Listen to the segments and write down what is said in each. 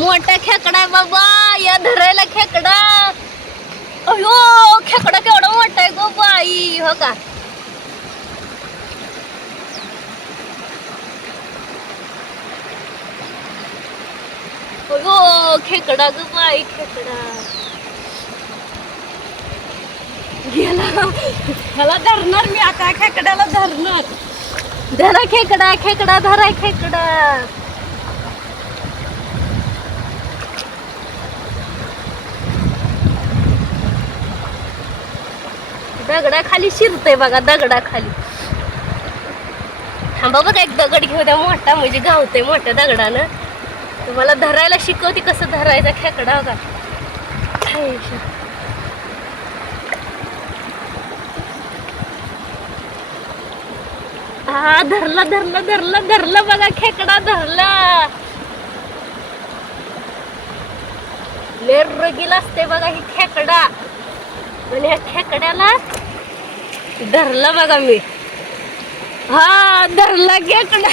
मोठा खेकडा आहे बाबा, या धरायला खेकडा. अयो खेकडा केवढा मोठा आहे गो बाई, हो का. अयो खेकडा ग बाई, खेकडा गेला. ह्याला धरणार मी आता, खेकड्याला धरणार. धरा खेकडा, खेकडा धरा खेकडा. दगडाखाली शिरतय बघा, दगडाखाली. थांबा बघा, एक दगड घेऊ द्या मोठा, म्हणजे गावतय मोठ्या दगडानं. तुम्हाला धरायला शिकवते कसं धरायचा खेकडा बघा. हा धरला धरला धरला धरला बघा, खेकडा धरला. लेर रगील असते बघा ही खेकडा. आणि ह्या खेकड्याला धरला बघा मी. हा धरला खेकडा.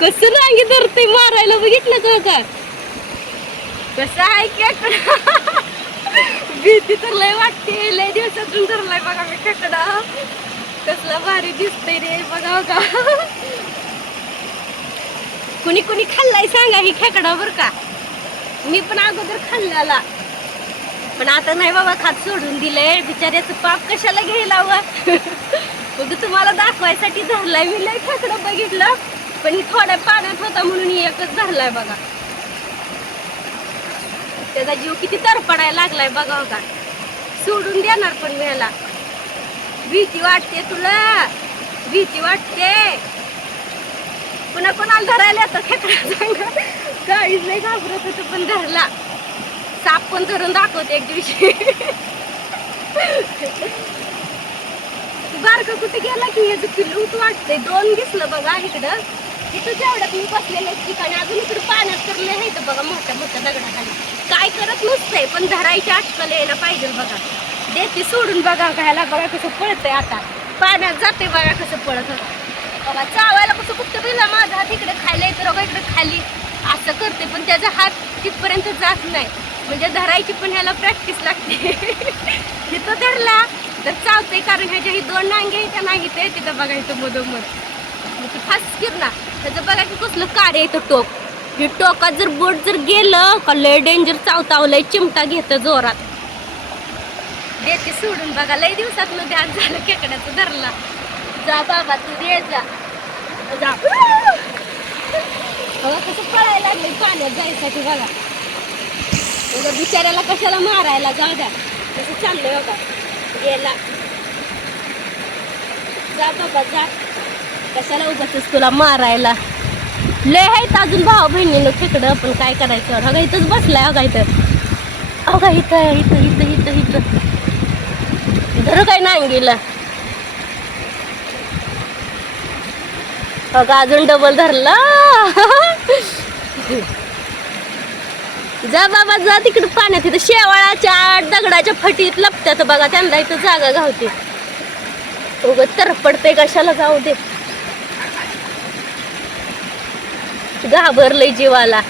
कसं रांगी धरते मारायला, बघितलं का का कसं आहे खेकडा. भीती तर लय वाटते, लय दिवसातून धरलाय बघा मी खेकडा. कसला भारी दिसतंय रे बघा का. कुणी कुणी खाल्लाय सांगा ही खेकडा बर का. मी पण अगोदर खाल्ल्याला, पण आता नाही बाबा खात, सोडून दिलंय. बिचाऱ्याचं पाप कशाला घ्यायला हवं. मग तुम्हाला दाखवायसाठी धरलाय मी. लय खेकडा बघितलं, पण ही थोड्या पाण्यात होता म्हणून एकच धरलाय बघा. त्याचा जीव किती तरपडायला लागलाय बघा का. सोडून देणार पण मी ह्याला. भीती वाटते तुला, भीती वाटते. पुन्हा कोणाला धरायला येतं खेकडा. काहीच नाही घाबरत होतं, पण धरला. साप पण धरून दाखवते एक दिवशी. बारका कुठे गेला की हे पिल्लूच वाटतंय. दोन दिसलं बघा इकडं. इथं जेवढ्यात मी बसलेल्या ठिकाणी अजून इकडे पाण्यात तर लय आहे बघा, मोठ्या मोठ्या दगडाखाली. काय करत नसतंय, पण धरायची अटकल यायला पाहिजे बघा. देते सोडून बघा, खायला बघा कसं पळतंय. आता पाण्यात जाते बघा कसं पळत होतं बघा. चावायला कसं कुठं पहिला माझा हात इकडे खायला येतं बघा, इकडे खाली असं करते, पण त्याचा हात तिथपर्यंत जात नाही. म्हणजे धरायची पण ह्याला प्रॅक्टिस लागते. तिथं धरला तर चावते, कारण ह्याच्या ही दोन नांगे इथं नाही ते तिथं बघा. इथं मधोमध फास्ट फिरणार त्याचं बघा की कसलं कार्य येतं टोक. हे टोकात जर बोट जर गेलं का लय डेंजर चावतावलंय, चिमटा घेतं जोरात. देते सोडून बघा. लय दिवसात ध्यान झालं खेकड्याचं धरला. जा बाबा तू दे जा. बघा कसं पळायला लागले पाण्यात जायसाठी बघा. बघा बिचाऱ्याला कशाला मारायला, जाऊ द्या कसं चाललंय बघा. गेला. जा बाबा जा, कशाला उगाच तुला मारायला. लय आहेत अजून भाऊ बहिणीनं खेकडं, पण काय करायचं. अगं इथंच बसलाय अगं इथं. अगं इथं इथं इथं इथं इथं धरू काय नाही गेला. अगं अजून डबल धरला. जा बाबा जा तिकडे पाण्यात. इथं शेवाळाच्या दगडाच्या फटीत लपत्यात बघा, त्यांना इथं जागा घावते. उगत तर पडते, कशाला जाऊ दे. घाबरलंय जीवाला.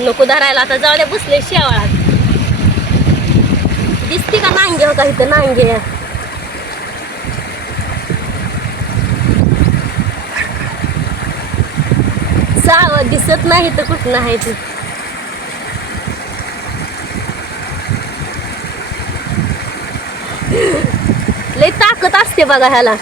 नको धरायला, आता जाऊ द्या. बसले शेवाळात. दिसते का नांगे हो का इथं नांगे. साव दिसत नाही तर कुठं नाही ते. लय ताकद असते बघा ह्याला.